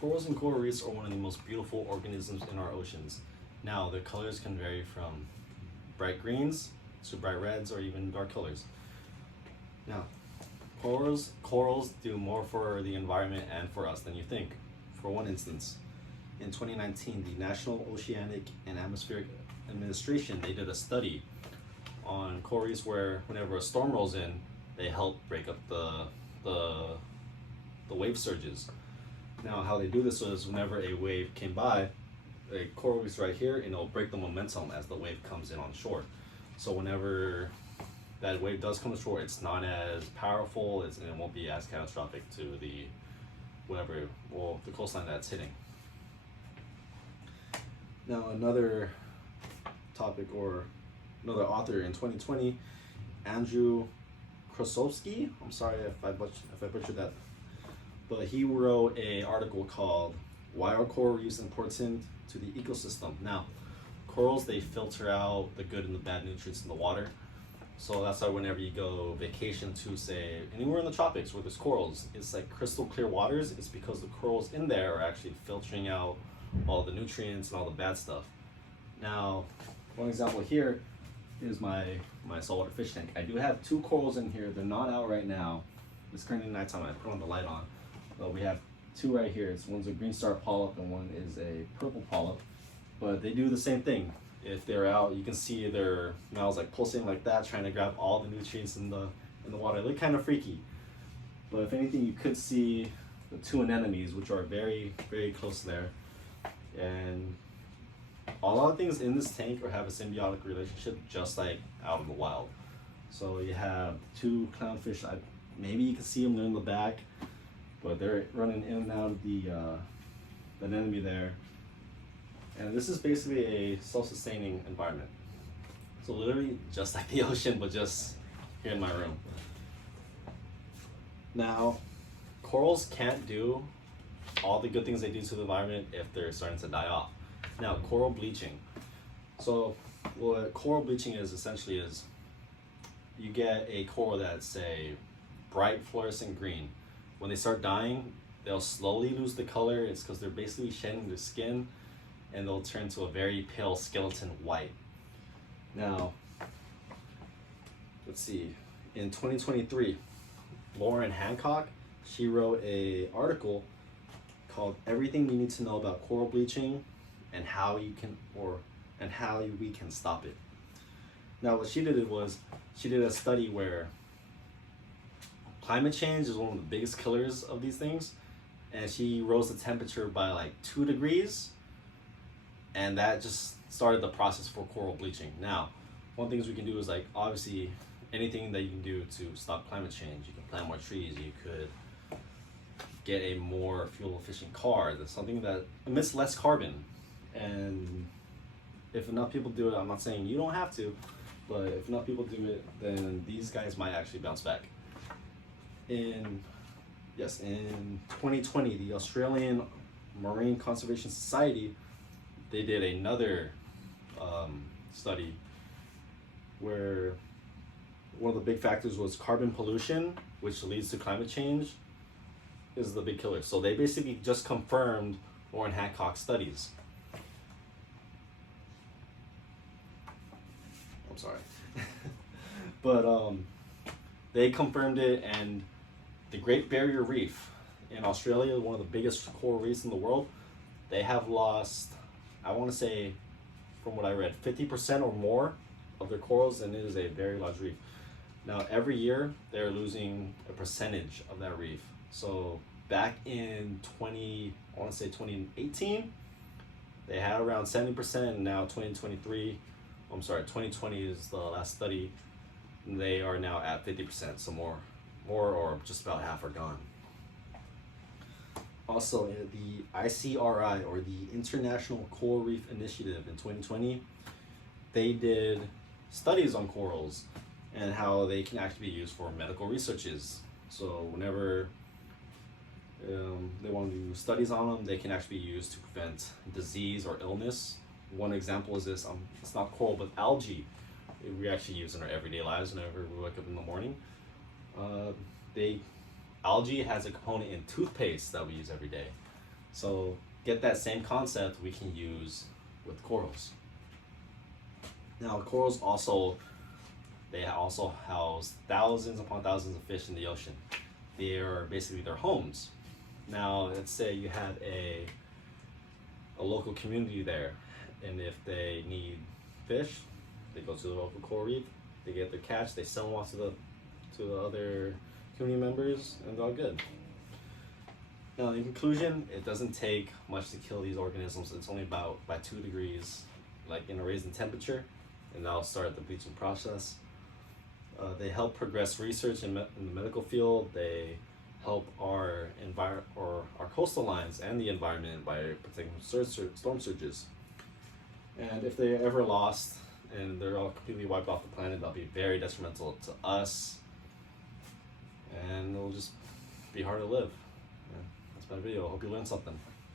Corals and coral reefs are one of the most beautiful organisms in our oceans. Now, their colors can vary from bright greens to bright reds or even dark colors. Now, corals do more for the environment and for us than you think. For one instance, in 2019, the National Oceanic and Atmospheric Administration, they did a study on coral reefs where whenever a storm rolls in, they help break up the wave surges. Now, how they do this is whenever a wave came by, a coral reef's right here, and it'll break the momentum as the wave comes in on shore. So whenever that wave does come to shore, it's not as powerful, and it won't be as catastrophic to the the coastline that's hitting. Now, another topic or another author in 2020, Andrew Krasovsky. I'm sorry if I butchered that, but he wrote an article called "Why Are Coral Reefs Important to the Ecosystem?" Now, corals, they filter out the good and the bad nutrients in the water. So that's why whenever you go vacation to, say, anywhere in the tropics where there's corals, it's like crystal clear waters. It's because the corals in there are actually filtering out all the nutrients and all the bad stuff. Now, one example here is my saltwater fish tank. I do have two corals in here. They're not out right now. It's currently nighttime. I put on the light on. But we have two right here. One's a green star polyp and one is a purple polyp. But they do the same thing. If they're out, you can see their mouths like pulsing like that, trying to grab all the nutrients in the water. They look kind of freaky. But if anything, you could see the two anemones, which are very, very close there. And a lot of things in this tank have a symbiotic relationship, just like out in the wild. So you have two clownfish. Maybe you can see them. They're in the back, but they're running in and out of the anemone there. And this is basically a self-sustaining environment. So literally just like the ocean, but just here in my room. Now, corals can't do all the good things they do to the environment if they're starting to die off. Now, coral bleaching. So what coral bleaching is essentially is you get a coral that's, say, bright fluorescent green. When they start dying, they'll slowly lose the color. It's because they're basically shedding their skin, and they'll turn to a very pale skeleton white. Now, let's see, in 2023, Lauren Hancock, she wrote an article called "Everything You Need to Know About Coral Bleaching and how we can stop it." Now, what she did was she did a study where climate change is one of the biggest killers of these things, and she rose the temperature by like 2 degrees. And that just started the process for coral bleaching. Now, one thing we can do is like obviously anything that you can do to stop climate change. You can plant more trees. You could get a more fuel efficient car. That's something that emits less carbon. And if enough people do it, I'm not saying you don't have to, but if enough people do it, then these guys might actually bounce back. In 2020, the Australian Marine Conservation Society, they did another study where one of the big factors was carbon pollution, which leads to climate change, is the big killer. So they basically just confirmed Lauren Hancock's studies. I'm sorry. But they confirmed it, and the Great Barrier Reef in Australia, one of the biggest coral reefs in the world, they have lost, I want to say, from what I read, 50% or more of their corals, and it is a very large reef. Now, every year, they're losing a percentage of that reef. So back in 2018, they had around 70%, and now 2020 is the last study, and they are now at 50%, so more or just about half are gone. Also, the ICRI, or the International Coral Reef Initiative, in 2020, they did studies on corals and how they can actually be used for medical researches. So whenever they want to do studies on them, they can actually be used to prevent disease or illness. One example is this, it's not coral, but algae. We actually use in our everyday lives whenever we wake up in the morning. Algae has a component in toothpaste that we use every day. So get that same concept we can use with corals. Now corals also, they also house thousands upon thousands of fish in the ocean. They are basically their homes. Now let's say you had a local community there, and if they need fish, they go to the local coral reef, they get their catch, they sell them off to the other community members, and they're all good. Now, in conclusion, it doesn't take much to kill these organisms. It's only about by 2 degrees, like in a raise in temperature, and that'll start the bleaching process. They help progress research in the medical field. They help our our coastal lines and the environment by protecting from storm surges. And if they're ever lost and they're all completely wiped off the planet, that'll be very detrimental to us, and it'll just be hard to live. Yeah, that's my video. I hope you learned something.